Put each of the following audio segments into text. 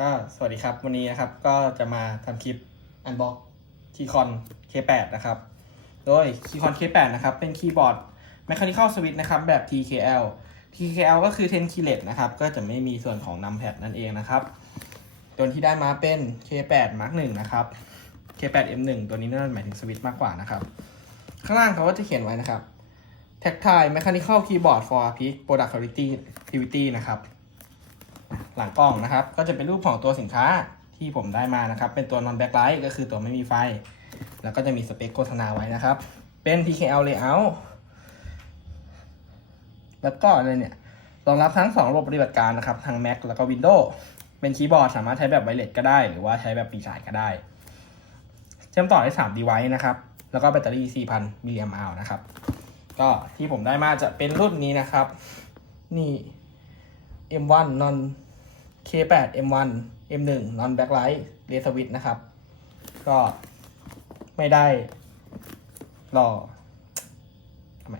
ก็สวัสดีครับ วันนี้นะครับก็จะมาทำคลิปอันบ็อกคีคอน K8 นะครับ โดยคีคอน K8 นะครับเป็นคีย์บอร์ด Mechanical Switch นะครับแบบ TKL TKL ก็คือ 10 keyless นะครับก็จะไม่มีส่วนของ numpad นั่นเองนะครับตัวที่ได้มาเป็น K8 Mark 1นะครับ K8 M1 ตัวนี้น่าจะหมายถึงสวิตช์มากกว่านะครับ ข้างล่างเขาก็จะเขียนไว้นะครับ Tactile Mechanical Keyboard for Peak Product Quality Activity นะครับ หลังกล้องนะครับ ก็จะเป็นรูปของตัวสินค้าที่ผมได้มานะครับ เป็นตัว non backlight ก็คือตัวไม่มีไฟ แล้วก็จะมีสเปคโฆษณาไว้นะครับ เป็น TKL layout แล้วก็อะไรเนี่ยรองรับทั้ง2ระบบปฏิบัติการนะครับทั้ง Mac แล้วก็ Windows เป็นคีย์บอร์ดสามารถใช้แบบไวเลสก็ได้ หรือว่าใช้แบบปีสายก็ได้ เชื่อมต่อได้3 device นะครับ แล้วก็แบตเตอรี่ 4,000มิลลิแอมป์อนะครับ ก็ที่ผมได้มาจะเป็นรุ่นนี้นะครับ นี่ M1 non K8 M1 M1 non backlight ray switch นะครับ ก็ไม่ได้รอทำไม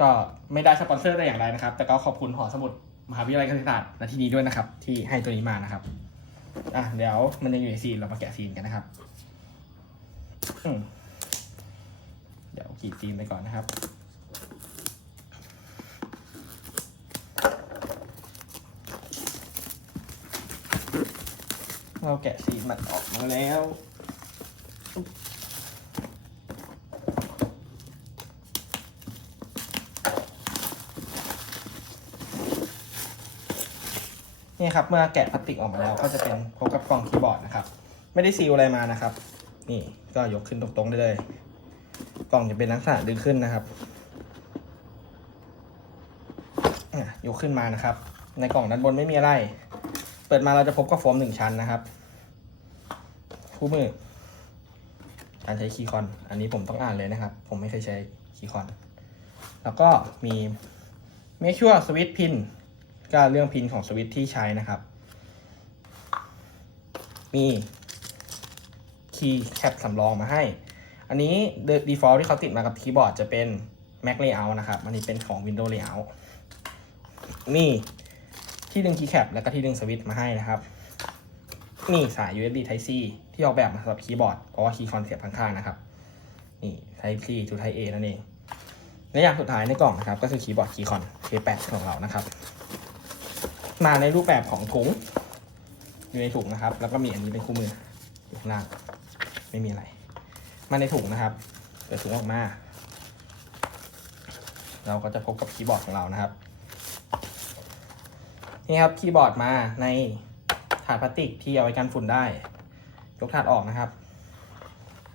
ก็ไม่ได้สปอนเซอร์ได้อย่างไรนะครับ แต่ก็ขอบคุณหอสมุดมหาวิทยาลัยเกษตรศาสตร์ณที่นี้ด้วยนะครับ ที่ให้ตัวนี้มานะครับอะเดี๋ยวมันยังอยู่ในซีนเรามาแกะซีนกันนะครับเดี๋ยวกรีดซีนไปก่อนนะครับ เราแกะซีมันออกมาแล้ว นี่ครับ เมื่อแกะพลาสติกออกมาแล้วก็จะเป็นพบกับกล่องคีย์บอร์ดนะครับ ไม่ได้ซีลอะไรมานะครับ นี่ก็ยกขึ้นตรงๆได้เลย กล่องจะเป็นลักษณะดึงขึ้นนะครับอะยกขึ้นมานะครับ ในกล่องด้านบนไม่มีอะไร ปิดมาเราจะพบกับโฟมหนึ่งชั้นนะครับ คู่มือ การใช้คีย์คอน อันนี้ผมต้องอ่านเลยนะครับ ผมไม่เคยใช้คีย์คอน แล้วก็มี make sure switch pin ก็เรื่องพินของสวิตช์ที่ใช้นะครับ มีคีย์แคปสำรองมาให้ อันนี้ default ที่เขาติดมากับคีย์บอร์ดจะเป็น Mac Layout นะครับ อันนี้เป็นของ Windows Layout มี ที่ดึงคีย์แคปแล้วก็ที่ดึงสวิตช์มาให้นะครับนี่สาย USB Type C ที่ออกแบบมาสำหรับคีย์บอร์ดเพราะว่าคีย์คอนเสียบข้างๆนะครับนี่ Type C to Type A นั่นเองและอย่างสุดท้ายในกล่องนะครับก็คือคีย์บอร์ดคีย์คอน K8 ของเรานะครับ มาในรูปแบบของถุงอยู่ในถุงนะครับ แล้วก็มีอันนี้เป็นคู่มืออยู่ข้างล่างไม่มีอะไร มาในถุงนะครับเปิดถุงออกมา เราก็จะพบกับคีย์บอร์ดของเรานะครับ นี่ครับคีย์บอร์ดมาในถาดพลาสติกที่เอาไว้กันฝุ่นได้ยกถาดออกนะครับ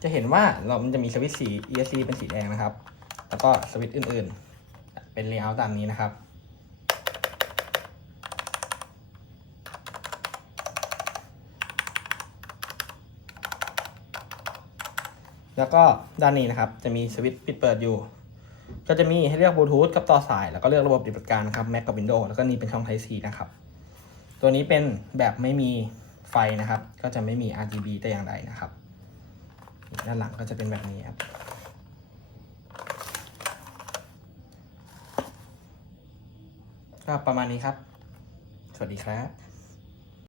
จะเห็นว่าเรามันจะมีสวิตช์สี ESC เป็นสีแดงนะครับ แล้วก็สวิตช์อื่นๆ เป็นเลเยอร์ตามนี้นะครับแล้วก็ด้านนี้นะครับจะมีสวิตช์ปิดเปิดอยู่ ก็จะมีให้เลือกบลูทูธกับต่อสาย แล้วก็เลือกระบบปฏิบัติการนะครับ Mac กับ Windows แล้วก็นี่เป็นช่อง Type C นะครับ ตัวนี้เป็นแบบไม่มีไฟนะครับ ก็จะไม่มี RGB แต่อย่างใดนะครับ ด้านหลังก็จะเป็นแบบนี้ครับก็ประมาณนี้ครับ สวัสดีครับ